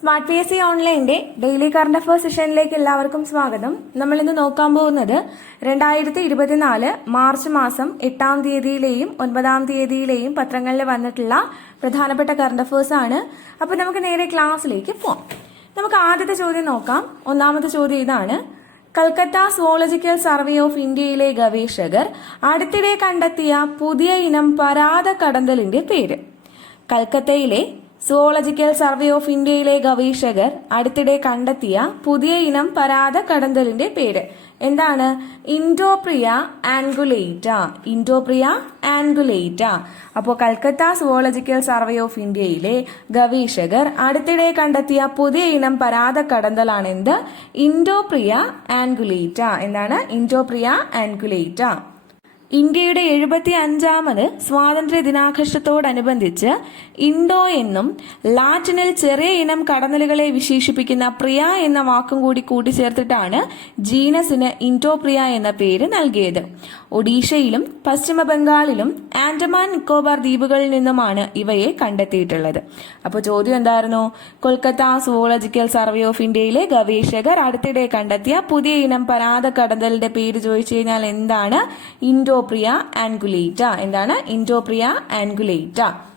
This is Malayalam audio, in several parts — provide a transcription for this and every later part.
സ്മാർട്ട് പി എസ് സി ഓൺലൈന്റെ ഡെയിലി കറണ്ട് അഫയേഴ്സ് സെഷനിലേക്ക് എല്ലാവർക്കും സ്വാഗതം. നമ്മൾ ഇന്ന് നോക്കാൻ പോകുന്നത് രണ്ടായിരത്തി ഇരുപത്തിനാല് മാർച്ച് മാസം എട്ടാം തീയതിയിലെയും ഒൻപതാം തീയതിയിലെയും പത്രങ്ങളിൽ വന്നിട്ടുള്ള പ്രധാനപ്പെട്ട കറണ്ട് അഫയേഴ്സ് ആണ്. അപ്പോൾ നമുക്ക് നേരെ ക്ലാസ്സിലേക്ക് പോകാം നമുക്ക് ആദ്യത്തെ ചോദ്യം നോക്കാം. ഒന്നാമത്തെ ചോദ്യം ഇതാണ്. കൽക്കത്ത സുവോളജിക്കൽ സർവേ ഓഫ് ഇന്ത്യയിലെ ഗവേഷകർ അടുത്തിടെ കണ്ടെത്തിയ പുതിയ ഇനം പരാത കടന്തലിന്റെ പേര്. കൽക്കത്തയിലെ സുവോളജിക്കൽ സർവേ ഓഫ് ഇന്ത്യയിലെ ഗവേഷകർ അടുത്തിടെ കണ്ടെത്തിയ പുതിയ ഇനം പരാത കടന്തലിന്റെ പേര്. എന്താണ്? ഇൻഡോപ്രിയ ആൻഗുലേറ്റ ഇൻഡോപ്രിയ ആൻഗുലേറ്റ അപ്പോൾ കൽക്കത്ത സുവോളജിക്കൽ സർവേ ഓഫ് ഇന്ത്യയിലെ ഗവേഷകർ അടുത്തിടെ കണ്ടെത്തിയ പുതിയ ഇനം പരാത കടന്തലാണ് എന്ത്? ഇൻഡോപ്രിയ ആൻഗുലേറ്റ എന്താണ്? ഇൻഡോപ്രിയ ആൻഗുലേറ്റ ഇന്ത്യയുടെ എഴുപത്തി അഞ്ചാമത് സ്വാതന്ത്ര്യ ദിനാഘോഷത്തോടനുബന്ധിച്ച് ഇൻഡോ എന്നും ലാറ്റിനിൽ ചെറിയ ഇനം കടന്നലുകളെ വിശേഷിപ്പിക്കുന്ന പ്രിയ എന്ന വാക്കും കൂടി കൂട്ടിച്ചേർത്തിട്ടാണ് ജീനസിന് ഇൻഡോ പ്രിയ എന്ന പേര് നൽകിയത്. ഒഡീഷയിലും പശ്ചിമ ബംഗാളിലും ആൻഡമാൻ നിക്കോബാർ ദ്വീപുകളിൽ നിന്നുമാണ് ഇവയെ കണ്ടെത്തിയിട്ടുള്ളത്. അപ്പോൾ ചോദ്യം എന്തായിരുന്നു? കൊൽക്കത്ത സുവോളജിക്കൽ സർവേ ഓഫ് ഇന്ത്യയിലെ ഗവേഷകർ അടുത്തിടെ കണ്ടെത്തിയ പുതിയ ഇനം പരാത കടന്തലിന്റെ പേര് ചോദിച്ചു കഴിഞ്ഞാൽ എന്താണ്? ഇൻഡോപ്രിയ ആൻഗുലേറ്റ. എന്താണ്? ഇൻഡോപ്രിയ ആൻഗുലേറ്റ.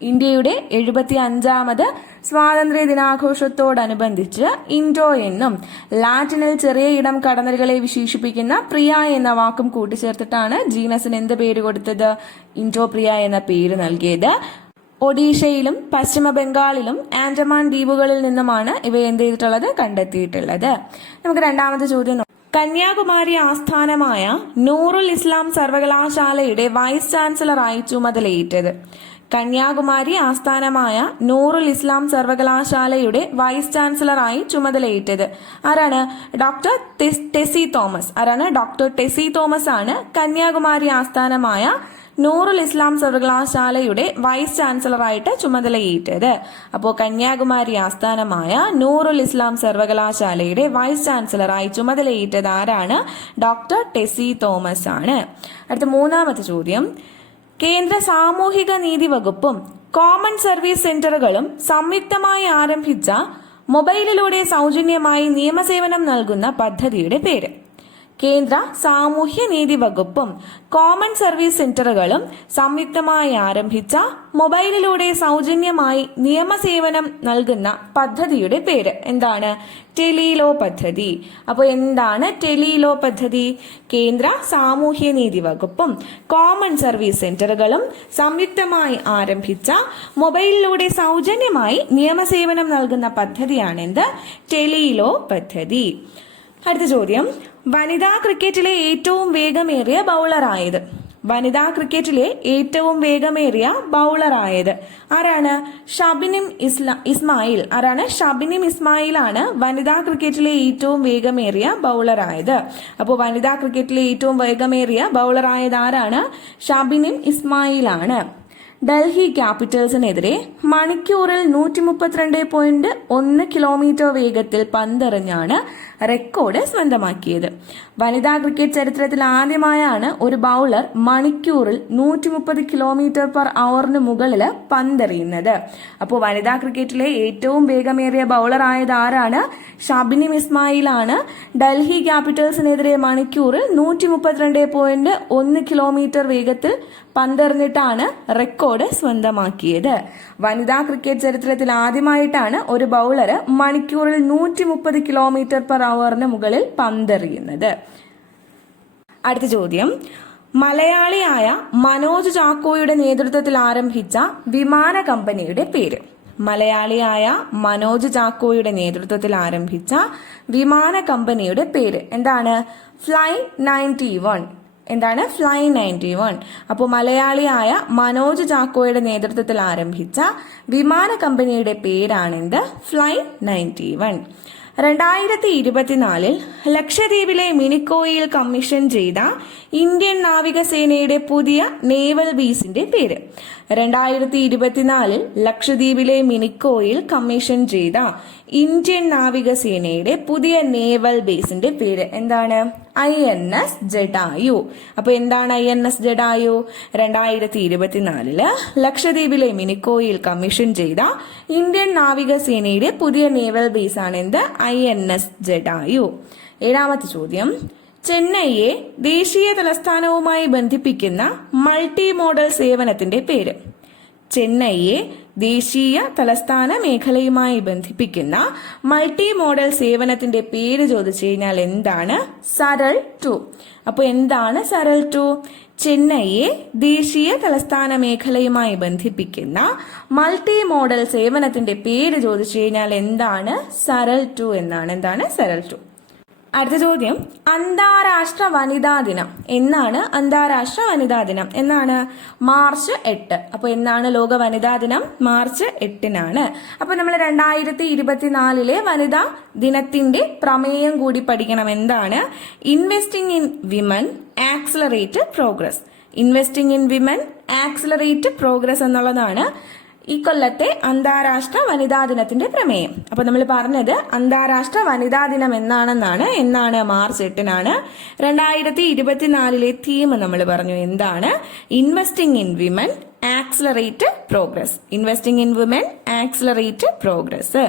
ഇന്ത്യയുടെ എഴുപത്തി അഞ്ചാമത് സ്വാതന്ത്ര്യ ദിനാഘോഷത്തോടനുബന്ധിച്ച് ഇൻഡോ എന്നും ലാറ്റിനിൽ ചെറിയ ഇടം കടന്നലുകളെ വിശേഷിപ്പിക്കുന്ന പ്രിയ എന്ന വാക്കും കൂട്ടിച്ചേർത്തിട്ടാണ് ജീനസിന് എന്ത് പേര് കൊടുത്തത്? ഇൻഡോ പ്രിയ എന്ന പേര് നൽകിയത്. ഒഡീഷയിലും പശ്ചിമ ബംഗാളിലും ആൻഡമാൻ ദ്വീപുകളിൽ നിന്നുമാണ് ഇവ എന്ത് ചെയ്തിട്ടുള്ളത്? കണ്ടെത്തിയിട്ടുള്ളത്. നമുക്ക് രണ്ടാമത്തെ ചോദ്യം കന്യാകുമാരി ആസ്ഥാനമായ നൂറുൽ ഇസ്ലാം സർവകലാശാലയുടെ വൈസ് ചാൻസലറായി ചുമതലയേറ്റത് കന്യാകുമാരി ആസ്ഥാനമായ നൂറുൽ ഇസ്ലാം സർവകലാശാലയുടെ വൈസ് ചാൻസലറായി ചുമതലയേറ്റത്. ആരാണ്? ഡോക്ടർ ടെസി തോമസ്. ആരാണ്? ഡോക്ടർ ടെസി തോമസ് ആണ് കന്യാകുമാരി ആസ്ഥാനമായ നൂറുൽ ഇസ്ലാം സർവകലാശാലയുടെ വൈസ് ചാൻസലറായിട്ട് ചുമതലയേറ്റത്. അപ്പോൾ കന്യാകുമാരി ആസ്ഥാനമായ നൂറുൽ ഇസ്ലാം സർവകലാശാലയുടെ വൈസ് ചാൻസലറായി ചുമതലയേറ്റത് ആരാണ്? ഡോക്ടർ ടെസി തോമസ് ആണ്. അടുത്ത മൂന്നാമത്തെ ചോദ്യം. കേന്ദ്ര സാമൂഹിക നീതി വകുപ്പും കോമൺ സർവീസ് സെന്ററുകളും സംയുക്തമായി ആരംഭിച്ച മൊബൈലിലൂടെ സൗജന്യമായി നിയമസേവനം നൽകുന്ന പദ്ധതിയുടെ പേര്. കേന്ദ്ര സാമൂഹ്യ നീതി വകുപ്പും കോമൺ സർവീസ് സെന്ററുകളും സംയുക്തമായി ആരംഭിച്ച മൊബൈലിലൂടെ സൗജന്യമായി നിയമസേവനം നൽകുന്ന പദ്ധതിയുടെ പേര്. എന്താണ്? ടെലിലോ പദ്ധതി. അപ്പോൾ എന്താണ് ടെലിലോ പദ്ധതി? കേന്ദ്ര സാമൂഹ്യ നീതി വകുപ്പും കോമൺ സർവീസ് സെന്ററുകളും സംയുക്തമായി ആരംഭിച്ച മൊബൈലിലൂടെ സൗജന്യമായി നിയമസേവനം നൽകുന്ന പദ്ധതിയാണെന്ത്? ടെലിലോ പദ്ധതി. അടുത്ത ചോദ്യം. വനിതാ ക്രിക്കറ്റിലെ ഏറ്റവും വേഗമേറിയ ബൗളറായത്. വനിതാ ക്രിക്കറ്റിലെ ഏറ്റവും വേഗമേറിയ ബൗളറായത് ആരാണ്? ഷബിനിം ഇസ്ല ഇസ്മായിൽ. ആരാണ്? ഷബിനിം ഇസ്മായിൽ ആണ് വനിതാ ക്രിക്കറ്റിലെ ഏറ്റവും വേഗമേറിയ ബൗളറായത്. അപ്പോൾ വനിതാ ക്രിക്കറ്റിലെ ഏറ്റവും വേഗമേറിയ ബൗളറായത് ആരാണ്? ഷബിനിം ഇസ്മായിൽ ആണ് ഡൽഹി ക്യാപിറ്റൽസിനെതിരെ മണിക്കൂറിൽ നൂറ്റി മുപ്പത്തിരണ്ട് പോയിന്റ് ഒന്ന് കിലോമീറ്റർ വേഗത്തിൽ പന്തെറിഞ്ഞാണ് റെക്കോർഡ് സ്വന്തമാക്കിയത്. വനിതാ ക്രിക്കറ്റ് ചരിത്രത്തിൽ ആദ്യമായാണ് ഒരു ബൗളർ മണിക്കൂറിൽ നൂറ്റി മുപ്പത് കിലോമീറ്റർ പെർ അവറിന് മുകളിൽ പന്തെറിയുന്നത്. അപ്പോൾ വനിതാ ക്രിക്കറ്റിലെ ഏറ്റവും വേഗമേറിയ ബൗളർ ആയത് ആരാണ്? ഷബിനിം ഇസ്മായിലാണ് ഡൽഹി ക്യാപിറ്റൽസിനെതിരെ മണിക്കൂറിൽ നൂറ്റി മുപ്പത്തിരണ്ട് പോയിന്റ് ഒന്ന് കിലോമീറ്റർ വേഗത്തിൽ പന്തെറിഞ്ഞിട്ടാണ് റെക്കോർഡ് സ്വന്തമാക്കിയത്. വനിതാ ക്രിക്കറ്റ് ചരിത്രത്തിൽ ആദ്യമായിട്ടാണ് ഒരു ബൗളർ മണിക്കൂറിൽ നൂറ്റി മുപ്പത് കിലോമീറ്റർ പെർ അവറിന് മുകളിൽ പന്തെറിയുന്നത്. അടുത്ത ചോദ്യം. മലയാളിയായ മനോജ് ചാക്കോയുടെ നേതൃത്വത്തിൽ ആരംഭിച്ച വിമാന കമ്പനിയുടെ പേര്. മലയാളിയായ മനോജ് ചാക്കോയുടെ നേതൃത്വത്തിൽ ആരംഭിച്ച വിമാന കമ്പനിയുടെ പേര് എന്താണ്? Fly ninety one. എന്താണ്? Fly ninety one. അപ്പോൾ മലയാളിയായ മനോജ് ചാക്കോയുടെ നേതൃത്വത്തിൽ ആരംഭിച്ച വിമാന കമ്പനിയുടെ പേരാണെന്ത് ഫ്ലൈ നയന്റി വൺ. രണ്ടായിരത്തി ഇരുപത്തിനാലിൽ ലക്ഷദ്വീപിലെ മിനിക്കോയിൽ കമ്മീഷൻ ചെയ്ത ഇന്ത്യൻ നാവികസേനയുടെ പുതിയ നേവൽ ബീസിന്റെ പേര്. രണ്ടായിരത്തി ഇരുപത്തിനാലിൽ ലക്ഷദ്വീപിലെ മിനിക്കോയിൽ കമ്മീഷൻ ചെയ്ത ഇന്ത്യൻ നാവികസേനയുടെ പുതിയ നേവൽ ബേസിന്റെ പേര് എന്താണ്? I N S Jatayu. അപ്പൊ എന്താണ് ഐ എൻ എസ് ജഡായു? രണ്ടായിരത്തി ഇരുപത്തിനാലിൽ ലക്ഷദ്വീപിലെ മിനിക്കോയിൽ കമ്മീഷൻ ചെയ്ത ഇന്ത്യൻ നാവികസേനയുടെ പുതിയ നേവൽ ബേസ് ആണ് എന്ത്? I N S Jatayu. ഏഴാമത്തെ ചോദ്യം. ചെന്നൈയെ ദേശീയ തലസ്ഥാനവുമായി ബന്ധിപ്പിക്കുന്ന മൾട്ടി മോഡൽ സേവനത്തിന്റെ പേര്. ചെന്നൈയെ ദേശീയ തലസ്ഥാന മേഖലയുമായി ബന്ധിപ്പിക്കുന്ന മൾട്ടി മോഡൽ സേവനത്തിന്റെ പേര് ചോദിച്ചു കഴിഞ്ഞാൽ എന്താണ്? സരൾ ടു. അപ്പോൾ എന്താണ് സരൾ ടു? ചെന്നൈയെ ദേശീയ തലസ്ഥാന മേഖലയുമായി ബന്ധിപ്പിക്കുന്ന മൾട്ടി മോഡൽ സേവനത്തിന്റെ പേര് ചോദിച്ചു കഴിഞ്ഞാൽ എന്താണ്? സരൾ ടു എന്നാണ്. എന്താണ്? സരൾ ടു. അടുത്ത ചോദ്യം. അന്താരാഷ്ട്ര വനിതാ ദിനം. എന്നാണ് അന്താരാഷ്ട്ര വനിതാ ദിനം. എന്നാണ്? മാർച്ച് എട്ട്. അപ്പൊ എന്നാണ് ലോക വനിതാ ദിനം? മാർച്ച് എട്ടിനാണ്. അപ്പൊ നമ്മൾ രണ്ടായിരത്തി ഇരുപത്തിനാലിലെ വനിതാ ദിനത്തിന്റെ പ്രമേയം കൂടി പഠിക്കണം. എന്താണ്? Investing in women accelerate progress investing in women accelerate progress എന്നുള്ളതാണ് ഈ കൊല്ലത്തെ അന്താരാഷ്ട്ര വനിതാ ദിനത്തിന്റെ പ്രമേയം. അപ്പൊ നമ്മൾ പറഞ്ഞത് അന്താരാഷ്ട്ര വനിതാ ദിനം എന്നാണെന്നാണ്. എന്നാണ് മാർച്ച് എട്ടിനാണ്. രണ്ടായിരത്തി ഇരുപത്തിനാലിലെ തീം നമ്മൾ പറഞ്ഞു എന്താണ്? Investing in women accelerate progress investing in women accelerate progress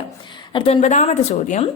അടുത്ത ഒൻപതാമത്തെ ചോദ്യം.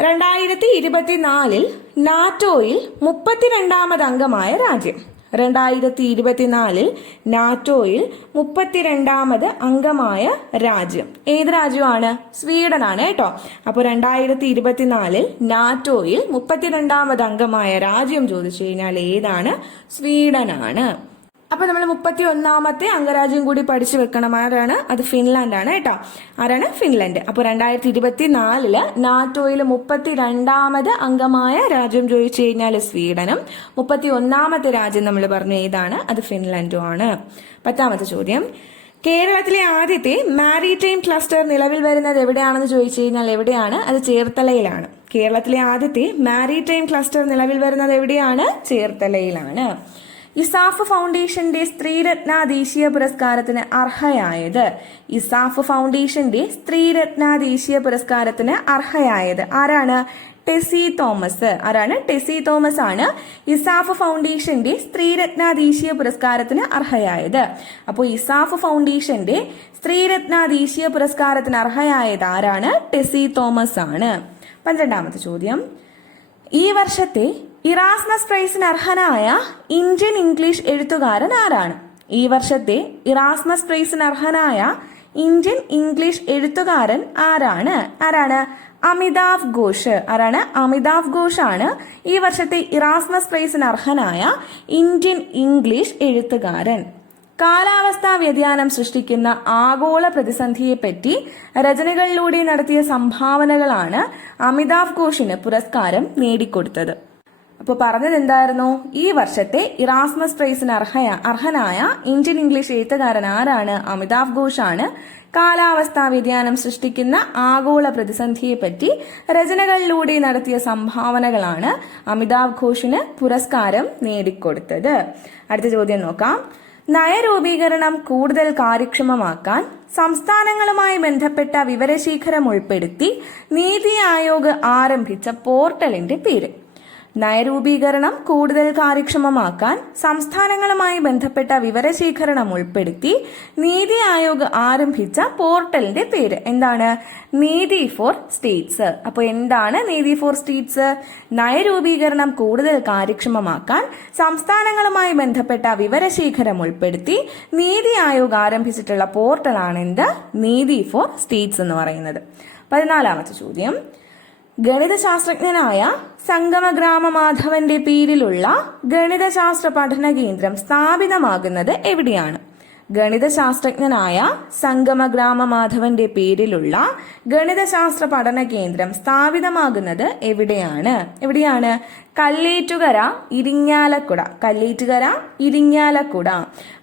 രണ്ടായിരത്തി ഇരുപത്തിനാലിൽ നാറ്റോയിൽ മുപ്പത്തിരണ്ടാമത് അംഗമായ രാജ്യം. രണ്ടായിരത്തി ഇരുപത്തിനാലിൽ നാറ്റോയിൽ മുപ്പത്തിരണ്ടാമത് അംഗമായ രാജ്യം. ഏത് രാജ്യമാണ്? സ്വീഡനാണ് കേട്ടോ. അപ്പോൾ രണ്ടായിരത്തി ഇരുപത്തിനാലിൽ നാറ്റോയിൽ മുപ്പത്തിരണ്ടാമത് അംഗമായ രാജ്യം ചോദിച്ചു കഴിഞ്ഞാൽ ഏതാണ്? സ്വീഡനാണ്. അപ്പൊ നമ്മൾ മുപ്പത്തി ഒന്നാമത്തെ അംഗരാജ്യം കൂടി പഠിച്ചു വെക്കണം. ആരാണ്? അത് ഫിൻലാൻഡ് ആണ് കേട്ടോ. ആരാണ്? ഫിൻലാൻഡ്. അപ്പൊ രണ്ടായിരത്തി ഇരുപത്തി നാലിൽ നാറ്റോയിൽ മുപ്പത്തി രണ്ടാമത് അംഗമായ രാജ്യം ചോദിച്ചു കഴിഞ്ഞാൽ സ്വീഡനും. മുപ്പത്തി ഒന്നാമത്തെ രാജ്യം നമ്മൾ പറഞ്ഞു ഏതാണ്? അത് ഫിൻലാൻഡും ആണ്. പത്താമത്തെ ചോദ്യം. കേരളത്തിലെ ആദ്യത്തെ മാരിടൈം ക്ലസ്റ്റർ നിലവിൽ വരുന്നത് എവിടെയാണെന്ന് ചോദിച്ചു കഴിഞ്ഞാൽ എവിടെയാണ്? അത് ചേർത്തലയിലാണ്. കേരളത്തിലെ ആദ്യത്തെ മാരിടൈം ക്ലസ്റ്റർ നിലവിൽ വരുന്നത് എവിടെയാണ്? ചേർത്തലയിലാണ്. ഇസാഫ് ഫൗണ്ടേഷന്റെ സ്ത്രീരത്ന ദേശീയ പുരസ്കാരത്തിന് അർഹയായത്. ഇസാഫ് ഫൗണ്ടേഷന്റെ സ്ത്രീരത്ന ദേശീയ പുരസ്കാരത്തിന് അർഹയായത് ആരാണ്? ടെസി തോമസ്. ആരാണ്? ടെസി തോമസ് ആണ് ഇസാഫ് ഫൗണ്ടേഷന്റെ സ്ത്രീരത്ന ദേശീയ പുരസ്കാരത്തിന് അർഹയായത്. അപ്പോൾ ഇസാഫ് ഫൗണ്ടേഷന്റെ സ്ത്രീരത്ന ദേശീയ പുരസ്കാരത്തിന് അർഹയായത് ആരാണ്? ടെസി തോമസ് ആണ്. പന്ത്രണ്ടാമത്തെ ചോദ്യം. ഈ വർഷത്തെ ഇറാസ്മസ് പ്രൈസിന് അർഹനായ ഇന്ത്യൻ ഇംഗ്ലീഷ് എഴുത്തുകാരൻ ആരാണ്? ഈ വർഷത്തെ ഇറാസ്മസ് പ്രൈസിന് അർഹനായ ഇന്ത്യൻ ഇംഗ്ലീഷ് എഴുത്തുകാരൻ ആരാണ്? ആരാണ്? അമിതാവ് ഘോഷ്. ആരാണ്? അമിതാവ് ഘോഷ് ആണ് ഈ വർഷത്തെ ഇറാസ്മസ് പ്രൈസിന് അർഹനായ ഇന്ത്യൻ ഇംഗ്ലീഷ് എഴുത്തുകാരൻ. കാലാവസ്ഥാ വ്യതിയാനം സൃഷ്ടിക്കുന്ന ആഗോള പ്രതിസന്ധിയെപ്പറ്റി രചനകളിലൂടെ നടത്തിയ സംഭാവനകളാണ് അമിതാവ് ഘോഷിന് പുരസ്കാരം നേടിക്കൊടുത്തത്. അപ്പോൾ പറഞ്ഞത് എന്തായിരുന്നു ഈ വർഷത്തെ ഇറാസ്മസ് പ്രൈസിന് അർഹയ അർഹനായ ഇന്ത്യൻ ഇംഗ്ലീഷ് എഴുത്തുകാരൻ ആരാണ്? അമിതാഭ് ഘോഷ് ആണ് കാലാവസ്ഥാ വ്യതിയാനം സൃഷ്ടിക്കുന്ന ആഗോള പ്രതിസന്ധിയെപ്പറ്റി രചനകളിലൂടെ നടത്തിയ സംഭാവനകളാണ് അമിതാഭ് ഘോഷിന് പുരസ്കാരം നേടിക്കൊടുത്തത്. അടുത്ത ചോദ്യം നോക്കാം. നയരൂപീകരണം കൂടുതൽ കാര്യക്ഷമമാക്കാൻ സംസ്ഥാനങ്ങളുമായി ബന്ധപ്പെട്ട വിവരശേഖരം ഉൾപ്പെടുത്തി നീതി ആയോഗ് ആരംഭിച്ച പോർട്ടലിന്റെ പേര്. നയരൂപീകരണം കൂടുതൽ കാര്യക്ഷമമാക്കാൻ സംസ്ഥാനങ്ങളുമായി ബന്ധപ്പെട്ട വിവരശേഖരണം ഉൾപ്പെടുത്തി നീതി ആയോഗ് ആരംഭിച്ച പോർട്ടലിന്റെ പേര്. എന്താണ്? നീതി ഫോർ സ്റ്റേറ്റ്സ്. അപ്പോൾ എന്താണ് നീതി ഫോർ സ്റ്റേറ്റ്സ്? നയരൂപീകരണം കൂടുതൽ കാര്യക്ഷമമാക്കാൻ സംസ്ഥാനങ്ങളുമായി ബന്ധപ്പെട്ട വിവരശേഖരം ഉൾപ്പെടുത്തി നീതി ആയോഗ് ആരംഭിച്ചിട്ടുള്ള പോർട്ടലാണ് എന്ത് നീതി ഫോർ സ്റ്റേറ്റ്സ് എന്ന് പറയുന്നത്. പതിനാലാമത്തെ ചോദ്യം. ഗണിതശാസ്ത്രജ്ഞനായ സംഗമഗ്രാമ മാധവന്റെ പേരിലുള്ള ഗണിതശാസ്ത്ര പഠന കേന്ദ്രം സ്ഥാപിതമാകുന്നത് എവിടെയാണ്? ഗണിതശാസ്ത്രജ്ഞനായ സംഗമഗ്രാമ മാധവന്റെ പേരിലുള്ള ഗണിതശാസ്ത്ര പഠന കേന്ദ്രം സ്ഥാപിതമാകുന്നത് എവിടെയാണ്? എവിടെയാണ്? കല്ലേറ്റുകര ഇരിങ്ങാലക്കുട. കല്ലേറ്റുകര ഇരിങ്ങാലക്കുട.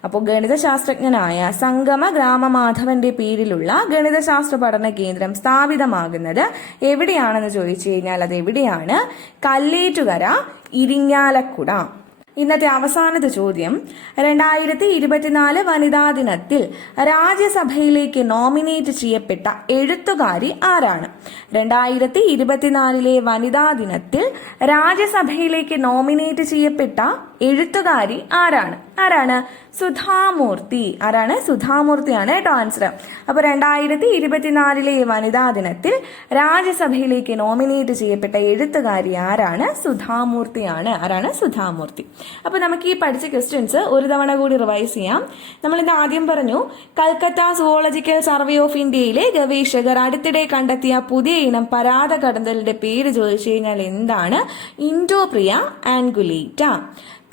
അപ്പോൾ ഗണിതശാസ്ത്രജ്ഞനായ സംഗമ ഗ്രാമമാധവന്റെ പേരിലുള്ള ഗണിതശാസ്ത്ര പഠന കേന്ദ്രം സ്ഥാപിതമാകുന്നത് എവിടെയാണെന്ന് ചോദിച്ചു കഴിഞ്ഞാൽ അത് എവിടെയാണ് കല്ലേറ്റുകര ഇരിങ്ങാലക്കുട. ഇന്നത്തെ അവസാനത്തെ ചോദ്യം. രണ്ടായിരത്തി ഇരുപത്തിനാല് വനിതാ ദിനത്തിൽ രാജ്യസഭയിലേക്ക് നോമിനേറ്റ് ചെയ്യപ്പെട്ട എഴുത്തുകാരി ആരാണ്? രണ്ടായിരത്തി ഇരുപത്തിനാലിലെ വനിതാ ദിനത്തിൽ രാജ്യസഭയിലേക്ക് നോമിനേറ്റ് ചെയ്യപ്പെട്ട എഴുത്തുകാരി ആരാണ്? ആരാണ്? സുധാമൂർത്തി. ആരാണ്? സുധാമൂർത്തിയാണ് കേട്ടോ ആൻസർ അപ്പൊ രണ്ടായിരത്തി ഇരുപത്തിനാലിലെ വനിതാ ദിനത്തിൽ രാജ്യസഭയിലേക്ക് നോമിനേറ്റ് ചെയ്യപ്പെട്ട എഴുത്തുകാരി ആരാണ്? സുധാമൂർത്തിയാണ്. ആരാണ്? സുധാമൂർത്തി. അപ്പൊ നമുക്ക് ഈ പഠിച്ച ക്വസ്റ്റ്യൻസ് ഒരു തവണ കൂടി റിവൈസ് ചെയ്യാം. നമ്മൾ ഇന്ന് ആദ്യം പറഞ്ഞു കൽക്കത്ത സുവോളജിക്കൽ സർവേ ഓഫ് ഇന്ത്യയിലെ ഗവേഷകർ അടുത്തിടെ കണ്ടെത്തിയ പുതിയ ഇനം പരാത കടന്തലിന്റെ പേര് ചോദിച്ചു കഴിഞ്ഞാൽ എന്താണ്? ഇൻഡോപ്രിയ ആൻഗുലേറ്റ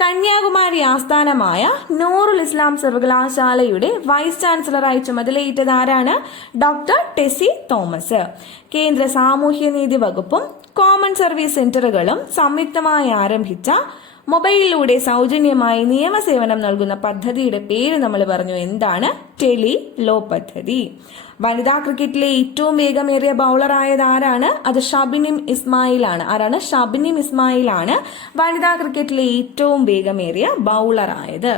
കന്യാകുമാരി ആസ്ഥാനമായ നൂറുൽ ഇസ്ലാം സർവകലാശാലയുടെ വൈസ് ചാൻസലറായി ചുമതലയേറ്റത് ആരാണ്? ഡോക്ടർ ടെസി തോമസ്. കേന്ദ്ര സാമൂഹ്യനീതി വകുപ്പും കോമൺ സർവീസ് സെന്ററുകളും സംയുക്തമായി ആരംഭിച്ച മൊബൈലിലൂടെ സൗജന്യമായി നിയമസേവനം നൽകുന്ന പദ്ധതിയുടെ പേര് നമ്മൾ പറഞ്ഞു. എന്താണ്? ടെലി ലോ പദ്ധതി. വനിതാ ക്രിക്കറ്റിലെ ഏറ്റവും വേഗമേറിയ ബൗളറായത് ആരാണ്? അത് ഷബിനിം ഇസ്മായിൽ ആണ് ആരാണ്? ഷബിനിം ഇസ്മായിൽ ആണ് വനിതാ ക്രിക്കറ്റിലെ ഏറ്റവും വേഗമേറിയ ബൗളറായത്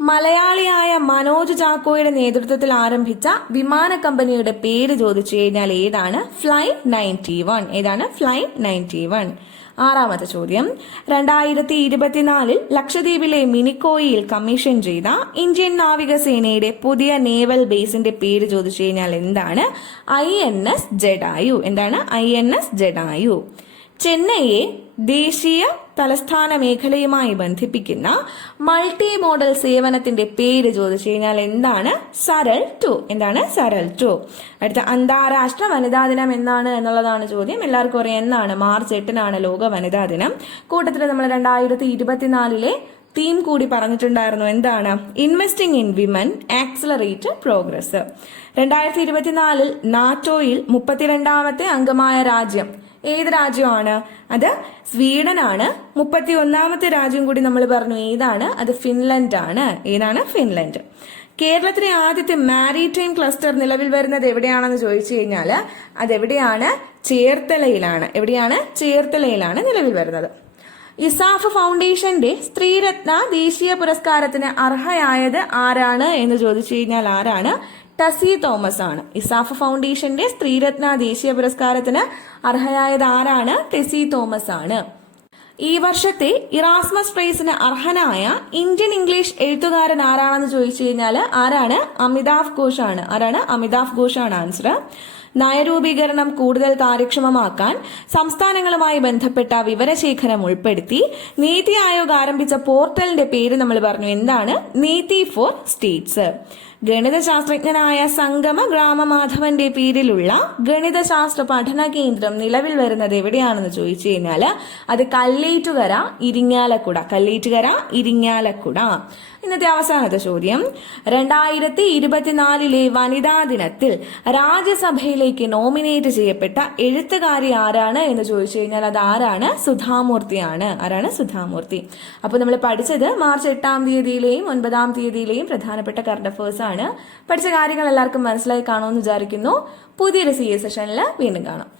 മലയാളിയായ മനോജ് ചാക്കോയുടെ നേതൃത്വത്തിൽ ആരംഭിച്ച വിമാന കമ്പനിയുടെ പേര് ചോദിച്ചു കഴിഞ്ഞാൽ ഏതാണ്? ഫ്ലൈ നയന്റി വൺ ഏതാണ്? ഫ്ലൈ നയന്റി വൺ ആറാമത്തെ ചോദ്യം. രണ്ടായിരത്തി ഇരുപത്തിനാലിൽ ലക്ഷദ്വീപിലെ മിനിക്കോയിൽ കമ്മീഷൻ ചെയ്ത ഇന്ത്യൻ നാവികസേനയുടെ പുതിയ നേവൽ ബേസിന്റെ പേര് ചോദിച്ചു കഴിഞ്ഞാൽ എന്താണ്? ഐ എൻ എസ് ജഡായു എന്താണ്? ഐ എൻ എസ് ജഡായു ചെന്നൈയെ ദേശീയ തലസ്ഥാന മേഖലയുമായി ബന്ധിപ്പിക്കുന്ന മൾട്ടി മോഡൽ സേവനത്തിന്റെ പേര് ചോദിച്ചു കഴിഞ്ഞാൽ എന്താണ്? സരൾ ടു. എന്താണ് സരൾ ടു? അടുത്ത അന്താരാഷ്ട്ര വനിതാ ദിനം എന്നാണ് എന്നുള്ളതാണ് ചോദ്യം. എല്ലാവർക്കും അറിയാം എന്നാണ്. മാർച്ച് എട്ടിനാണ് ലോക വനിതാ ദിനം. കൂട്ടത്തിൽ നമ്മൾ രണ്ടായിരത്തി ഇരുപത്തിനാലിലെ തീം കൂടി പറഞ്ഞിട്ടുണ്ടായിരുന്നു. എന്താണ്? Investing in women accelerate progress രണ്ടായിരത്തി ഇരുപത്തിനാലിൽ നാറ്റോയിൽ മുപ്പത്തിരണ്ടാമത്തെ അംഗമായ രാജ്യം ഏത് രാജ്യമാണ്? അത് സ്വീഡനാണ്. മുപ്പത്തി ഒന്നാമത്തെ രാജ്യം കൂടി നമ്മൾ പറഞ്ഞു ഏതാണ്? അത് ഫിൻലൻഡ് ആണ് ഏതാണ്? ഫിൻലൻഡ്. കേരളത്തിലെ ആദ്യത്തെ മാരിടൈം ക്ലസ്റ്റർ നിലവിൽ വരുന്നത് എവിടെയാണെന്ന് ചോദിച്ചു കഴിഞ്ഞാൽ അതെവിടെയാണ്? ചേർത്തലയിലാണ്. എവിടെയാണ്? ചേർത്തലയിലാണ് നിലവിൽ വരുന്നത്. ഇസാഫ് ഫൗണ്ടേഷന്റെ സ്ത്രീരത്ന ദേശീയ പുരസ്കാരത്തിന് അർഹയായത് ആരാണ് എന്ന് ചോദിച്ചു കഴിഞ്ഞാൽ ആരാണ്? ടസി തോമസ് ആണ് ഇസാഫ് ഫൗണ്ടേഷന്റെ സ്ത്രീരത്ന ദേശീയ പുരസ്കാരത്തിന് അർഹയായത് ആരാണ് ടെസി തോമസ് ആണ് ഈ വർഷത്തെ ഇറാസ്മസ് പ്രൈസിന് അർഹനായ ഇന്ത്യൻ ഇംഗ്ലീഷ് എഴുത്തുകാരൻ ആരാണെന്ന് ചോദിച്ചു കഴിഞ്ഞാൽ ആരാണ് അമിതാഭ് ഘോഷാണ്. ആരാണ് അമിതാഭ് ഘോഷാണ് ആൻസർ നയരൂപീകരണം കൂടുതൽ കാര്യക്ഷമമാക്കാൻ സംസ്ഥാനങ്ങളുമായി ബന്ധപ്പെട്ട വിവരശേഖരം ഉൾപ്പെടുത്തി നീതി ആയോഗ് ആരംഭിച്ച പോർട്ടലിന്റെ പേര് നമ്മൾ പറഞ്ഞു. എന്താണ്? നീതി ഫോർ സ്റ്റേറ്റ്സ്. ഗണിതശാസ്ത്രജ്ഞനായ സംഗമ ഗ്രാമമാധവന്റെ പേരിലുള്ള ഗണിതശാസ്ത്ര പഠന കേന്ദ്രം നിലവിൽ വരുന്നത് എവിടെയാണെന്ന് ചോദിച്ചു കഴിഞ്ഞാൽ അത് കല്ലേറ്റുകര ഇരിങ്ങാലക്കുട. കല്ലേറ്റുകര ഇരിങ്ങാലക്കുട. ഇന്നത്തെ അവസാനത്തെ ചോദ്യം. രണ്ടായിരത്തി ഇരുപത്തിനാലിലെ വനിതാ ദിനത്തിൽ രാജ്യസഭയിലേക്ക് നോമിനേറ്റ് ചെയ്യപ്പെട്ട എഴുത്തുകാരി ആരാണ് എന്ന് ചോദിച്ചു കഴിഞ്ഞാൽ അത് ആരാണ്? സുധാമൂർത്തിയാണ്. ആരാണ്? സുധാമൂർത്തി. അപ്പോൾ നമ്മൾ പഠിച്ചത് മാർച്ച് എട്ടാം തീയതിയിലെയും ഒൻപതാം തീയതിയിലെയും പ്രധാനപ്പെട്ട കറണ്ട് അഫേഴ്സ് ആണ്. പഠിച്ച കാര്യങ്ങൾ എല്ലാവർക്കും മനസ്സിലായി കാണുമെന്ന് വിചാരിക്കുന്നു. പുതിയൊരു സി എ സെഷനിൽ വീണ്ടും കാണാം.